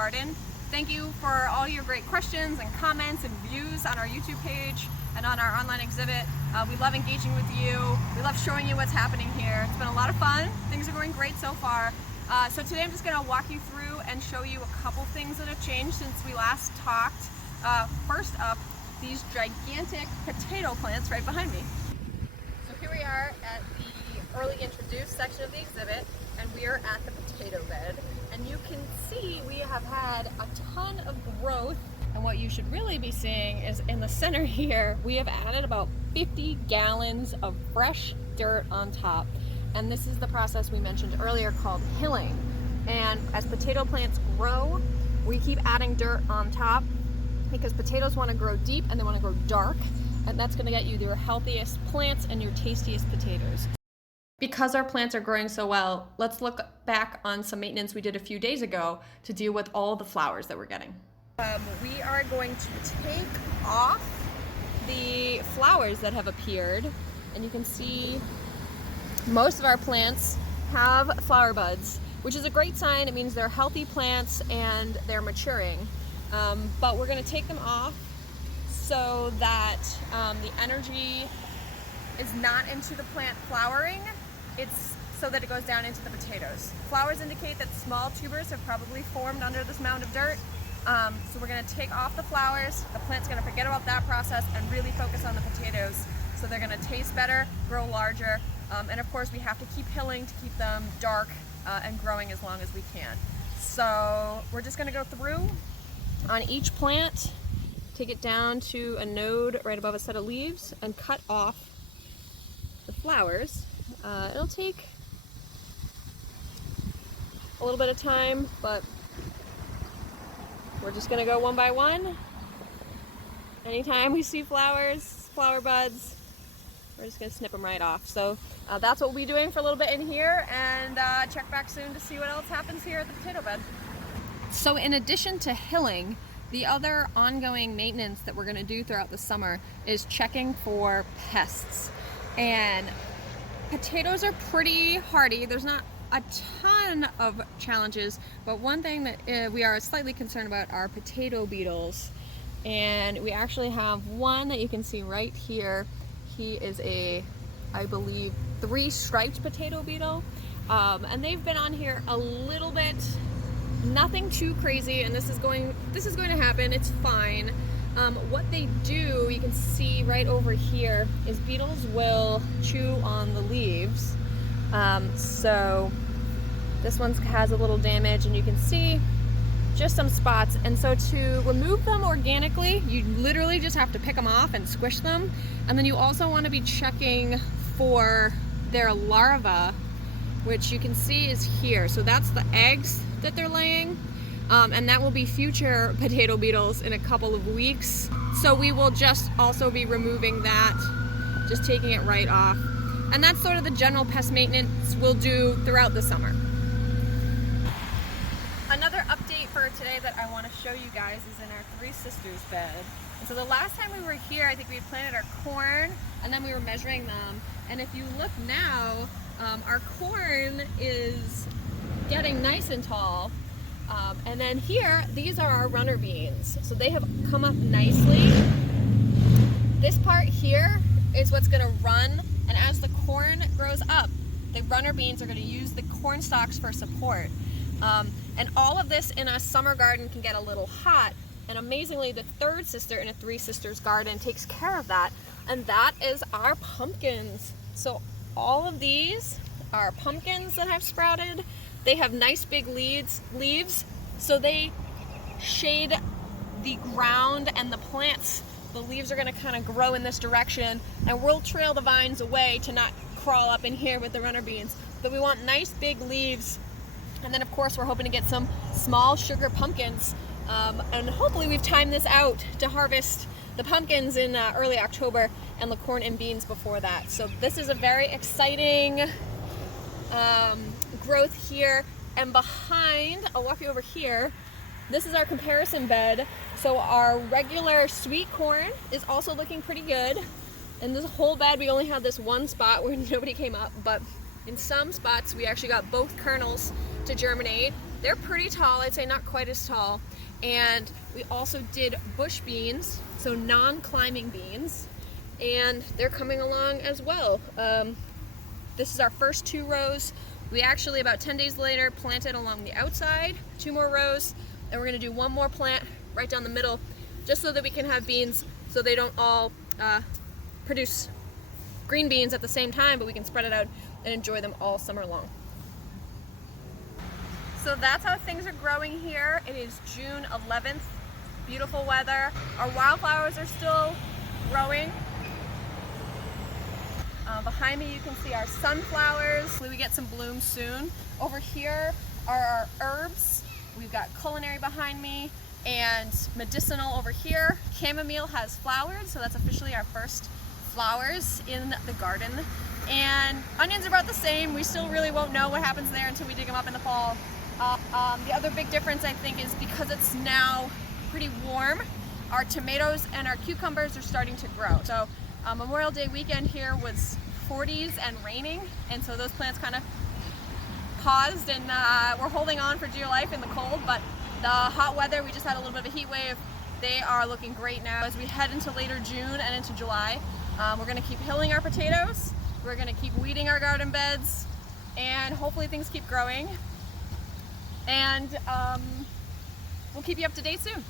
Garden. Thank you for all your great questions and comments and views on our YouTube page and on our online exhibit. We love engaging with you. We love showing you what's happening here. It's been a lot of fun. Things are going great so far. So today I'm just going to walk you through and show you a couple things that have changed since we last talked. First up, these gigantic potato plants right behind me. So here we are at the early introduced section of the exhibit, and we are at the potato bed. And you can see we have had a ton of growth. And what you should really be seeing is in the center here, we have added about 50 gallons of fresh dirt on top. And this is the process we mentioned earlier called hilling. And as potato plants grow, we keep adding dirt on top because potatoes want to grow deep and they want to grow dark. And that's going to get you your healthiest plants and your tastiest potatoes. Because our plants are growing so well, let's look back on some maintenance we did a few days ago to deal with all the flowers that we're getting. We are going to take off the flowers that have appeared, and you can see most of our plants have flower buds, which is a great sign. It means they're healthy plants and they're maturing. But we're going to take them off so that the energy is not into the plant flowering. It's so that it goes down into the potatoes. Flowers indicate that small tubers have probably formed under this mound of dirt. So we're going to take off the flowers. The plant's going to forget about that process and really focus on the potatoes. So they're going to taste better, grow larger, and of course we have to keep hilling to keep them dark and growing as long as we can. So we're just going to go through on each plant, take it down to a node right above a set of leaves, and cut off the flowers. It'll take a little bit of time, but we're just gonna go one by one. Anytime we see flowers, flower buds, we're just gonna snip them right off. So that's what we'll be doing for a little bit in here, and check back soon to see what else happens here at the potato bed. So in addition to hilling, the other ongoing maintenance that we're gonna do throughout the summer is checking for pests. And potatoes are pretty hardy. There's not a ton of challenges, but one thing that we are slightly concerned about are potato beetles. And we actually have one that you can see right here. He is a, I believe, 3-striped potato beetle. And they've been on here a little bit, nothing too crazy, and this is going to happen. It's fine. What they do, you can see right over here, is beetles will chew on the leaves. So this one has a little damage, and you can see just some spots. And so to remove them organically, you literally just have to pick them off and squish them. And then you also want to be checking for their larvae, which you can see is here. So that's the eggs that they're laying. And that will be future potato beetles in a couple of weeks. So we will just also be removing that, just taking it right off. And that's sort of the general pest maintenance we'll do throughout the summer. Another update for today that I want to show you guys is in our Three Sisters bed. And so the last time we were here, I think we had planted our corn, and then we were measuring them. And if you look now, our corn is getting nice and tall. And then here, these are our runner beans. So they have come up nicely. This part here is what's gonna run, and as the corn grows up, the runner beans are gonna use the corn stalks for support. And all of this in a summer garden can get a little hot, and amazingly, the third sister in a Three Sisters garden takes care of that, and that is our pumpkins. So all of these are pumpkins that have sprouted. They have nice big leaves, so they shade the ground and the plants. The leaves are gonna kind of grow in this direction, and we'll trail the vines away to not crawl up in here with the runner beans. But we want nice big leaves. And then of course we're hoping to get some small sugar pumpkins. And hopefully we've timed this out to harvest the pumpkins in early October and the corn and beans before that. So this is a very exciting growth here. And behind, I'll walk you over here, this is our comparison bed. So our regular sweet corn is also looking pretty good. In this whole bed, we only had this one spot where nobody came up, but in some spots we actually got both kernels to germinate. They're pretty tall, I'd say not quite as tall. And we also did bush beans, so non-climbing beans, and they're coming along as well. This is our first 2 rows. We actually, about 10 days later, planted along the outside 2 more rows, and we're gonna do 1 more plant right down the middle, just so that we can have beans so they don't all produce green beans at the same time, but we can spread it out and enjoy them all summer long. So that's how things are growing here. It is June 11th, beautiful weather. Our wildflowers are still growing. Behind me you can see our sunflowers. We get some blooms soon. Over here are our herbs. We've got culinary behind me and medicinal over here. Chamomile has flowered, so that's officially our first flowers in the garden. And onions are about the same. We still really won't know what happens there until we dig them up in the fall. The other big difference, I think, is because it's now pretty warm, our tomatoes and our cucumbers are starting to grow. So Memorial Day weekend here was 40s and raining, and so those plants kind of paused, and we're holding on for dear life in the cold, but the hot weather, we just had a little bit of a heat wave. They are looking great now. As we head into later June and into July, we're gonna keep hilling our potatoes, we're gonna keep weeding our garden beds, and hopefully things keep growing. And we'll keep you up to date soon.